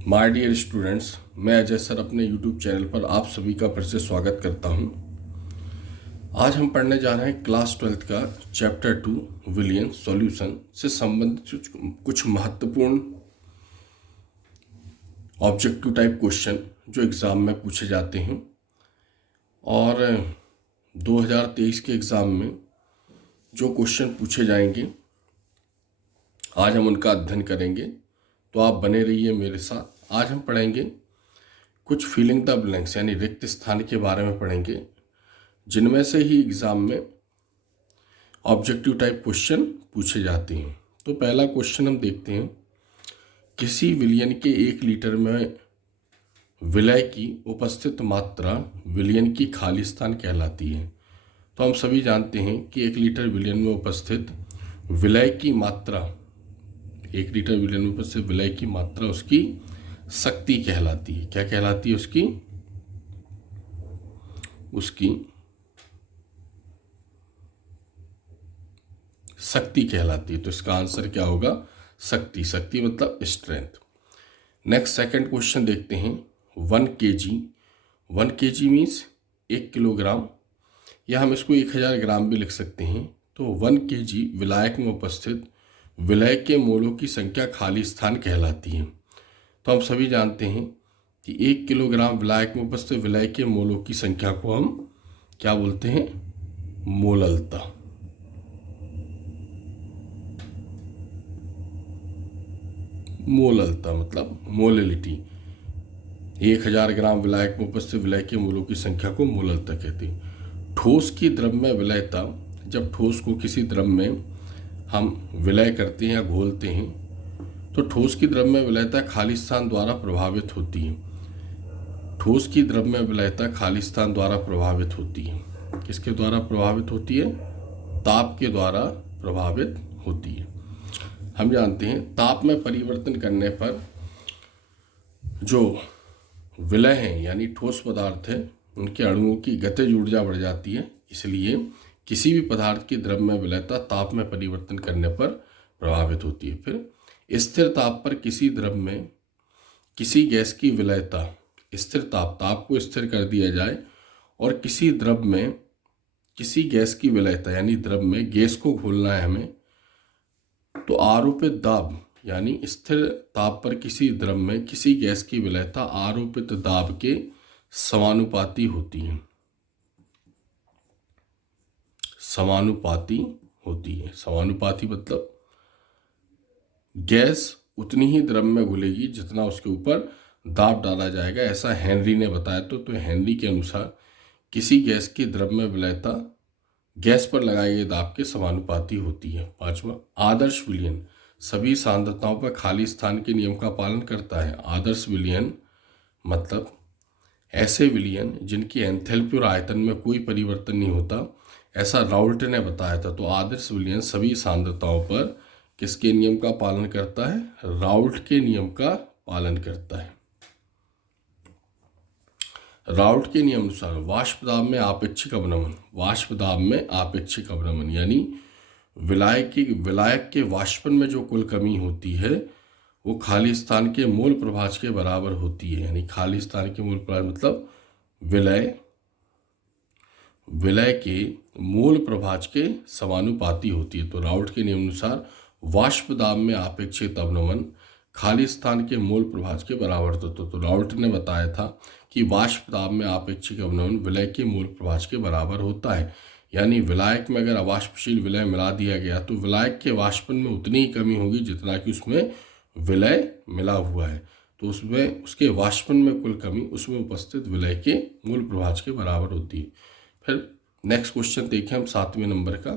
My dear students, मैं Ajay sir अपने YouTube channel पर आप सभी का फिर से स्वागत करता हूं। आज हम पढ़ने जा रहे हैं क्लास 12th का चैप्टर 2 विलियन सॉल्यूशन से संबंधित कुछ महत्वपूर्ण ऑब्जेक्टिव टाइप क्वेश्चन जो एग्ज़ाम में पूछे जाते हैं और 2023 के एग्ज़ाम में जो क्वेश्चन पूछे जाएंगे आज हम उनका अध्ययन करेंगे। तो आप बने रहिए मेरे साथ। आज हम पढ़ेंगे कुछ फिलिंग द ब्लैंक्स यानी रिक्त स्थान के बारे में पढ़ेंगे, जिनमें से ही एग्ज़ाम में ऑब्जेक्टिव टाइप क्वेश्चन पूछे जाते हैं। तो पहला क्वेश्चन हम देखते हैं, किसी विलयन के 1 लीटर में विलय की उपस्थित मात्रा विलयन की खाली स्थान कहलाती है। तो हम सभी जानते हैं कि 1 लीटर विलयन में उपस्थित विलय की मात्रा 1 लीटर विलयन में उपस्थित विलय की मात्रा उसकी शक्ति कहलाती है। क्या कहलाती है? उसकी शक्ति कहलाती है। तो इसका आंसर क्या होगा? शक्ति। शक्ति मतलब स्ट्रेंथ। नेक्स्ट सेकंड क्वेश्चन देखते हैं, 1 kg। 1 kg मीन्स 1 किलोग्राम, या हम इसको 1000 ग्राम भी लिख सकते हैं। तो 1 kg विलायक में उपस्थित विलय के मोलों की संख्या खाली स्थान कहलाती है। तो हम सभी जानते हैं कि 1 किलोग्राम विलायक में उपस्थित विलय के मोलों की संख्या को हम क्या बोलते हैं? मोललता। मोललता मतलब मोलिलिटी। 1000 ग्राम विलायक में उपस्थित विलय के मोलों की संख्या को मोललता कहते हैं। ठोस की द्रव्य विलयता, जब ठोस को किसी द्रव्य में हम विलय करते हैं या घोलते हैं तो ठोस की द्रव्य विलयता खाली स्थान द्वारा प्रभावित होती है। ठोस की द्रव्य विलयता खाली स्थान द्वारा प्रभावित होती है। किसके द्वारा प्रभावित होती है? ताप के द्वारा प्रभावित होती है। हम जानते हैं ताप में परिवर्तन करने पर जो विलय हैं यानी ठोस पदार्थ है उनके अणुओं की गतिज ऊर्जा बढ़ जाती है। इसलिए किसी भी पदार्थ की द्रव्य विलयता ताप में परिवर्तन करने पर प्रभावित होती है। फिर स्थिर ताप पर किसी द्रव्य में किसी गैस की विलयता, स्थिर ताप को स्थिर कर दिया जाए और किसी द्रव्य में किसी गैस की विलयता यानी द्रव्य में गैस को घोलना है हमें, तो आरोपित दाब यानी स्थिर ताप पर किसी द्रव्य में किसी गैस की विलयता आरोपित दाब के समानुपाती होती है। समानुपाती होती है। समानुपाती मतलब गैस उतनी ही द्रव्य में घुलेगी जितना उसके ऊपर दाब डाला जाएगा, ऐसा हेनरी ने बताया। तो हेनरी के अनुसार किसी गैस की द्रव्य में विलयता गैस पर लगाए गए दाब के समानुपाती होती है। 5वां, आदर्श विलयन सभी सांद्रताओं पर खाली स्थान के नियम का पालन करता है। आदर्श विलयन मतलब ऐसे विलयन जिनकी एंथैल्पी और आयतन में कोई परिवर्तन नहीं होता, ऐसा राउल्ट ने बताया था। तो आदर्श विलयन सभी सांद्रताओं पर किसके नियम का पालन करता है? राउल्ट के नियम का पालन करता है। राउल्ट के नियम अनुसार वाष्प दाब में आपेक्षिक अवनमन, वाष्प दाब में आपेक्षिक अवनमन यानी विलायक के वाष्पन में जो कुल कमी होती है वो खाली स्थान के मोल प्रभाज के बराबर होती है। यानी खाली स्थान के मोल प्रभाज मतलब विलय के मोल प्रभाज के समानुपाती होती है। तो राउल्ट के नियम अनुसार वाष्प दाब में आपेक्षिक अवनमन खाली स्थान के मोल प्रभाज के बराबर होता। तो राउल्ट ने बताया था कि वाष्प दाब में आपेक्षिक अवनमन विलय के मोल प्रभाज के बराबर होता है। यानी विलायक में अगर अवाष्पशील विलय मिला दिया गया तो विलायक के वाष्पन में उतनी ही कमी होगी जितना कि उसमें विलय मिला हुआ है। तो उसमें उसके वाष्पन में कुल कमी उसमें उपस्थित विलय के मूल प्रभाज के बराबर होती है। फिर नेक्स्ट क्वेश्चन देखें हम 7वें नंबर का,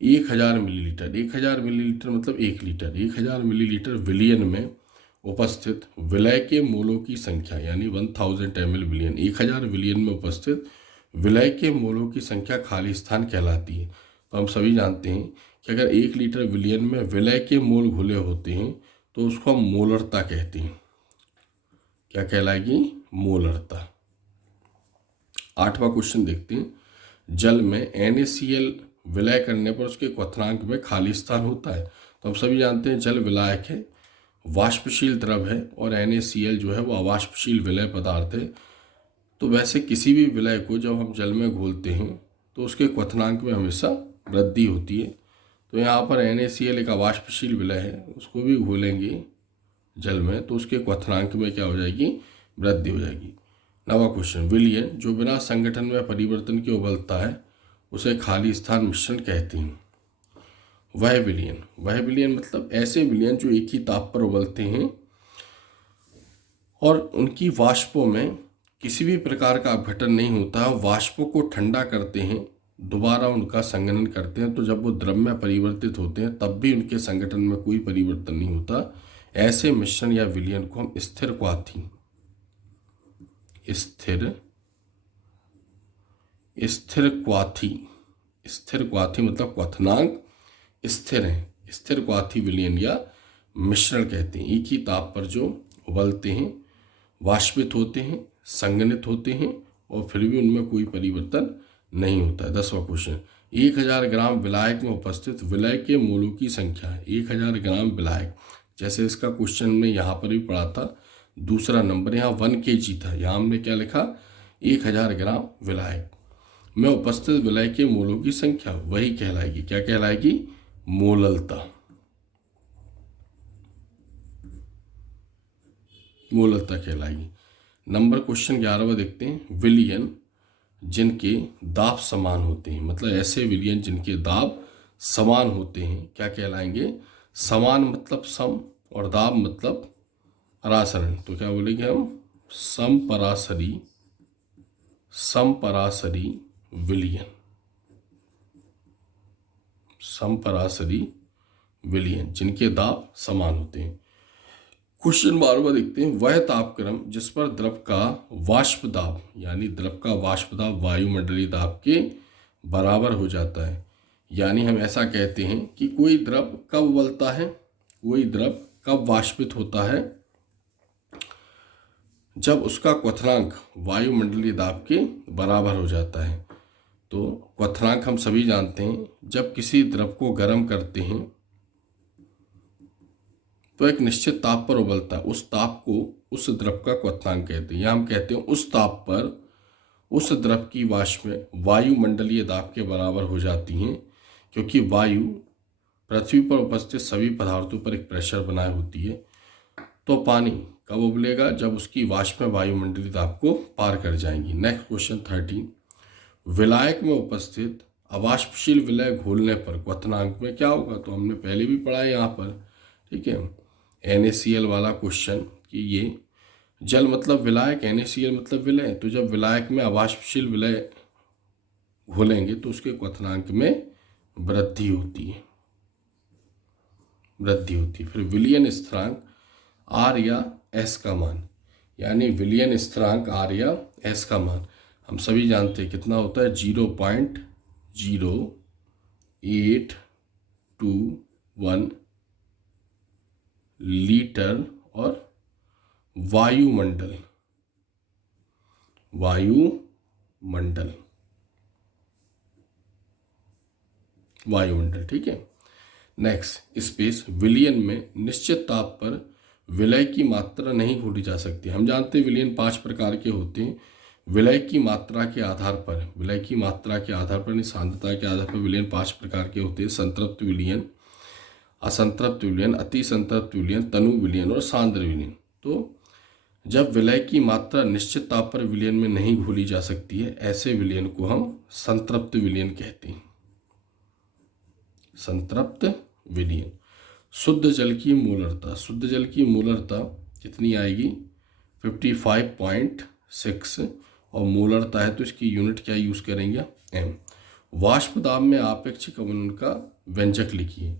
1000 मिलीलीटर। 1000 मिलीलीटर मतलब 1 लीटर। 1000 मिलीलीटर विलयन में उपस्थित विलय के मोलों की संख्या यानी 1000 ml विलयन, 1000 विलयन में उपस्थित विलय के मोलों की संख्या खाली स्थान कहलाती है। तो हम सभी जानते हैं कि अगर 1 लीटर विलयन में विलय के मोल घुले होते हैं तो उसको हम मोलरता कहते हैं। क्या कहलाएगी? मोलरता। 8वां क्वेश्चन देखते हैं, जल में NaCl विलय करने पर उसके क्वथनांक में खाली स्थान होता है। तो हम सभी जानते हैं जल विलायक है वाष्पशील द्रव है और NaCl जो है वो अवाष्पशील विलय पदार्थ है। तो वैसे किसी भी विलय को जब हम जल में घोलते हैं तो उसके क्वथनांक में हमेशा वृद्धि होती है। तो यहाँ पर NaCl एक अवाष्पशील विलय है, उसको भी घोलेंगे जल में तो उसके क्वथनांक में क्या हो जाएगी, वृद्धि हो जाएगी। नवा क्वेश्चन, विलयन जो बिना संगठन में परिवर्तन के उबलता है उसे खाली स्थान मिश्रण कहते हैं। वह विलयन मतलब ऐसे विलयन जो एक ही ताप पर उबलते हैं और उनकी वाष्पों में किसी भी प्रकार का अपघटन नहीं होता, वाष्पों को ठंडा करते हैं, दोबारा उनका संघनन करते हैं, तो जब वो द्रव में परिवर्तित होते हैं तब भी उनके संगठन में कोई परिवर्तन नहीं होता। ऐसे मिश्रण या विलयन को हम स्थिर क्वाथी मतलब क्वथनांक स्थिर है, स्थिर क्वाथी विलयन या मिश्रण कहते हैं। एक ही ताप पर जो उबलते हैं, वाष्पित होते हैं, संघनित होते हैं और फिर भी उनमें कोई परिवर्तन नहीं होता है। 10वां क्वेश्चन, 1000 ग्राम विलायक में उपस्थित विलय के मोलों की संख्या है। 1000 ग्राम विलायक, जैसे इसका क्वेश्चन हमने यहाँ पर भी पढ़ा था, दूसरा नंबर यहाँ 1 kg था, यहाँ हमने क्या लिखा 1000 ग्राम विलायक में उपस्थित विलय के मोलों की संख्या, वही कहलाएगी, क्या कहलाएगी, मोललता कहलाएगी। नंबर क्वेश्चन 11वां देखते हैं, विलयन जिनके दाब समान होते हैं, मतलब ऐसे विलयन जिनके दाब समान होते हैं क्या कहलाएंगे, समान मतलब सम और दाब मतलब परासरण, तो क्या बोलेंगे हम, समपरासरी विलयन जिनके दाब समान होते हैं। क्वेश्चन 12वां देखते हैं, वह तापक्रम जिस पर द्रव का वाष्प दाब यानी द्रव का वाष्प दाब वायुमंडलीय दाब के बराबर हो जाता है। यानी हम ऐसा कहते हैं कि कोई द्रव कब उबलता है, कोई द्रव कब वाष्पित होता है, जब उसका क्वथनांक वायुमंडलीय दाब के बराबर हो जाता है। तो क्वथनांक हम सभी जानते हैं, जब किसी द्रव को गर्म करते हैं तो एक निश्चित ताप पर उबलता है, उस ताप को उस द्रव का क्वथनांक कहते हैं, या हम कहते हैं उस ताप पर उस द्रव की वाष्पें वायुमंडलीय दाब के बराबर हो जाती हैं, क्योंकि वायु पृथ्वी पर उपस्थित सभी पदार्थों पर एक प्रेशर बनाए होती है। तो पानी कब उबलेगा, जब उसकी वाष्पें वायुमंडलीय दाब को पार कर जाएंगी। नेक्स्ट क्वेश्चन 13, विलायक में उपस्थित अवाष्पशील विलय घोलने पर क्वथनांक में क्या होगा, तो हमने पहले भी पढ़ा है यहाँ पर, ठीक है, NaCl वाला क्वेश्चन कि ये जल मतलब विलायक, NaCl मतलब विलय, तो जब विलायक में अवाष्पशील विलय घोलेंगे तो उसके क्वथनांक में वृद्धि होती है। फिर विलयन स्थिरांक R या S का मान, यानी विलयन स्थिरांक R या S का मान हम सभी जानते हैं कितना होता है, 0.0821 लीटर और वायुमंडल, ठीक है। नेक्स्ट स्पेस, विलयन में निश्चित ताप पर विलय की मात्रा नहीं घोली जा सकती। हम जानते हैं विलयन 5 प्रकार के होते हैं। विलय की मात्रा के आधार पर यानी सांद्रता के आधार पर विलयन 5 प्रकार के होते हैं, संतृप्त विलयन, असंतृप्त विलयन, अति संतृप्त विलयन, तनु विलयन और सांद्र विलयन। तो जब विलय की मात्रा निश्चित ताप पर विलयन में नहीं घोली जा सकती है, ऐसे विलयन को हम संतृप्त विलयन कहते हैं। संतृप्त विलयन। शुद्ध जल की मोलरता कितनी आएगी, 55.6, और मोलरता है तो इसकी यूनिट क्या यूज़ करेंगे, m। वाष्प दाब में आपेक्षिक अवनन का व्यंजक लिखिए।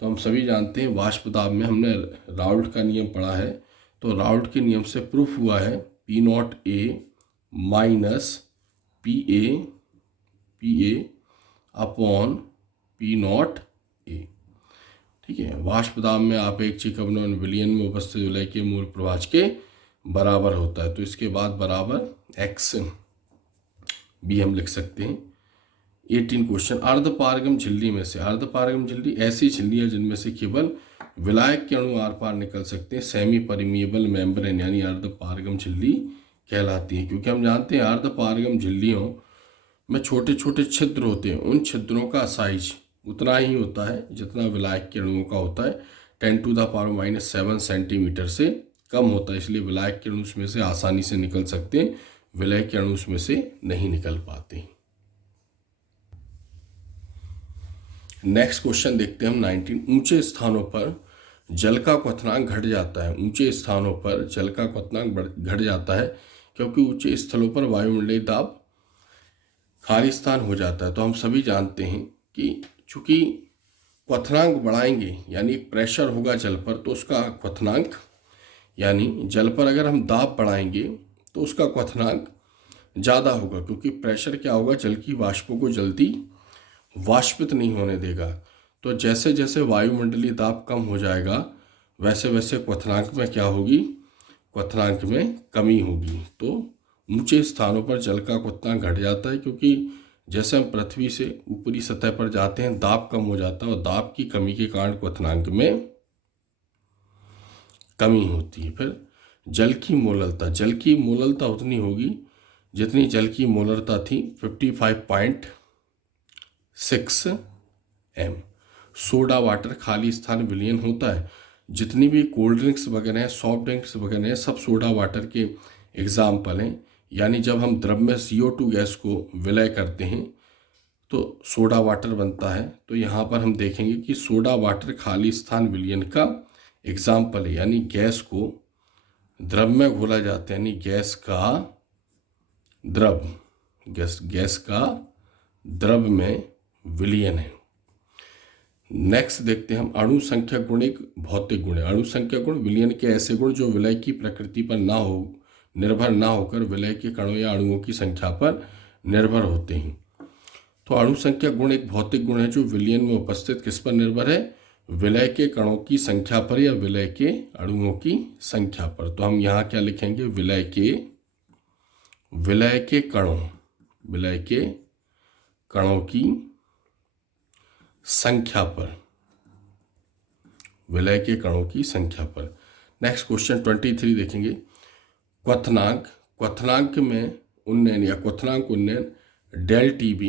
तो हम सभी जानते हैं वाष्प दाब में हमने राउल्ट का नियम पढ़ा है, तो राउल्ट के नियम से प्रूफ हुआ है P0A minus PA upon P0A, ठीक है। वाष्प दाब में आपेक्षिक अवनमन विलयन में उपस्थित विलय के मूल प्रभाज के बराबर होता है, तो इसके बाद बराबर x भी हम लिख सकते हैं। 18 क्वेश्चन, अर्धपारगम झिल्ली में से, अर्धपारगम झिल्ली ऐसी झिल्ली है जिनमें से केवल विलायक के अणु आर पार निकल सकते हैं, सेमी परमिएबल मेम्ब्रेन यानी अर्धपारगम झिल्ली कहलाती है। क्योंकि हम जानते हैं अर्धपारगम झिल्लियों में छोटे छोटे छिद्र होते हैं, उन छिद्रों का साइज उतना ही होता है जितना विलायक के अणुओं का होता है, 10⁻⁷ सेंटीमीटर से कम होता है। इसलिए विलायक के अणु उसमें से आसानी से निकल सकते हैं, विलय के अणु उसमें से नहीं निकल पाते। नेक्स्ट क्वेश्चन देखते हैं हम 19। ऊंचे स्थानों पर जल का क्वथनांक घट जाता है। ऊंचे स्थानों पर जल का क्वथनांक घट जाता है क्योंकि ऊंचे स्थलों पर वायुमंडलीय दाब खाली स्थान हो जाता है। तो हम सभी जानते हैं कि चूंकि क्वथनांक बढ़ाएंगे यानी प्रेशर होगा जल पर, तो उसका क्वथनांक यानी जल पर अगर हम दाब बढ़ाएंगे तो उसका क्वथनांक ज़्यादा होगा, क्योंकि प्रेशर क्या होगा, जल की वाष्पों को जल्दी वाष्पित नहीं होने देगा। तो जैसे जैसे वायुमंडलीय दाब कम हो जाएगा वैसे वैसे क्वथनांक में क्या होगी, क्वथनांक में कमी होगी। तो ऊंचे स्थानों पर जल का क्वथनांक घट जाता है क्योंकि जैसे हम पृथ्वी से ऊपरी सतह पर जाते हैं दाब कम हो जाता है और दाब की कमी के कारण क्वथनांक में कमी होती है। फिर जल की मोललता उतनी होगी जितनी जल की मोलरता थी 55.6 m। सोडा वाटर खाली स्थान विलयन होता है। जितनी भी कोल्ड ड्रिंक्स वगैरह हैं, सॉफ्ट ड्रिंक्स वगैरह हैं, सब सोडा वाटर के एग्जाम्पल हैं। यानी जब हम द्रव में CO2 गैस को विलय करते हैं तो सोडा वाटर बनता है। तो यहाँ पर हम देखेंगे कि सोडा वाटर खाली स्थान विलयन का एग्जाम्पल है, यानी गैस को द्रव में घोला जाता है, यानी गैस का द्रव में विलयन है। नेक्स्ट देखते हैं हम अणु संख्या गुण एक भौतिक गुण है। अणु संख्या गुण विलयन के ऐसे गुण जो विलय की प्रकृति पर निर्भर ना होकर विलय के कणों या अणुओं की संख्या पर निर्भर होते हैं। तो अणु संख्या गुण एक भौतिक गुण है जो विलयन में उपस्थित किस पर निर्भर है, विलय के कणों की संख्या पर या विलय के अणुओं की संख्या पर। तो हम यहाँ क्या लिखेंगे, विलय के कणों की संख्या पर, विलय के कणों की संख्या पर। नेक्स्ट क्वेश्चन 23 देखेंगे। क्वथनांक में उन्नयन या क्वथनांक उन्नयन ΔTB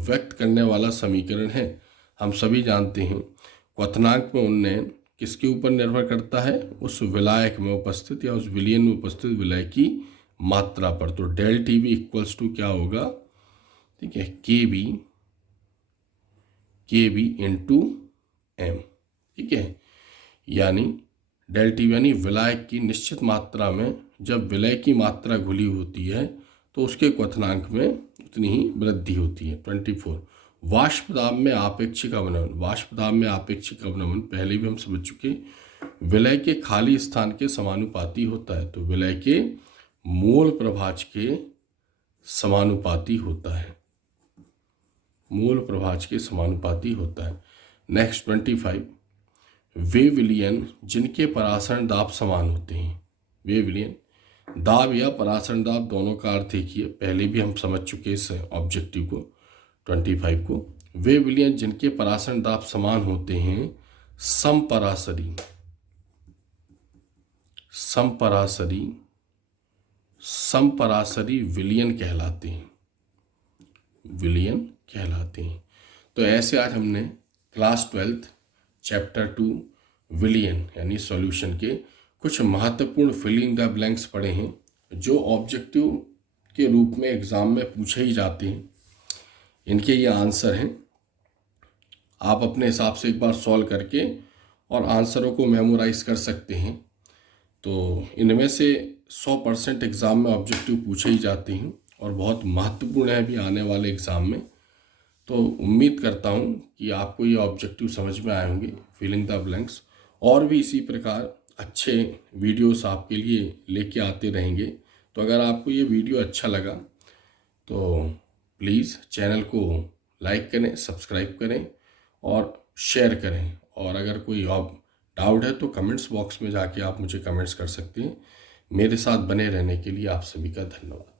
व्यक्त करने वाला समीकरण है। हम सभी जानते हैं क्वथनांक में उन्नयन किसके ऊपर निर्भर करता है, उस विलायक में उपस्थित या उस विलयन में उपस्थित विलय की मात्रा पर। तो ΔTB इक्वल्स टू क्या होगा, ठीक है, KB इंटू M, ठीक है। यानी ΔTB यानी विलायक की निश्चित मात्रा में जब विलय की मात्रा घुली होती है तो उसके क्वथनांक में उतनी ही वृद्धि होती है। 24 वाष्प दाब में आपेक्षिक अवनमन पहले भी हम समझ चुके, विलय के खाली स्थान के समानुपाती होता है। तो विलय के मोल प्रभाज के समानुपाती होता है, नेक्स्ट 25 वे विलयन जिनके परासरण दाब समान होते हैं। वे विलयन दाब या परासरण दाब दोनों का अर्थ एक ही है, पहले भी हम समझ चुके इस ऑब्जेक्टिव को 25 को। वे विलयन जिनके परासरण दाब समान होते हैं समपरासरी विलयन कहलाते हैं। तो ऐसे आज हमने क्लास 12 चैप्टर 2 विलयन यानी सॉल्यूशन के कुछ महत्वपूर्ण फिलिंग द ब्लैंक्स पढ़े हैं जो ऑब्जेक्टिव के रूप में एग्जाम में पूछे ही जाते हैं। इनके ये आंसर हैं, आप अपने हिसाब से एक बार सॉल्व करके और आंसरों को मेमोराइज कर सकते हैं। तो इनमें से 100% एग्ज़ाम में ऑब्जेक्टिव पूछे ही जाते हैं और बहुत महत्वपूर्ण है भी आने वाले एग्ज़ाम में। तो उम्मीद करता हूँ कि आपको ये ऑब्जेक्टिव समझ में आए होंगे, फिलिंग द ब्लैंक्स। और भी इसी प्रकार अच्छे वीडियोस आपके लिए लेके आते रहेंगे। तो अगर आपको ये वीडियो अच्छा लगा तो प्लीज़ चैनल को लाइक करें, सब्सक्राइब करें और शेयर करें। और अगर कोई डाउट है तो कमेंट्स बॉक्स में जाके आप मुझे कमेंट्स कर सकते हैं। मेरे साथ बने रहने के लिए आप सभी का धन्यवाद।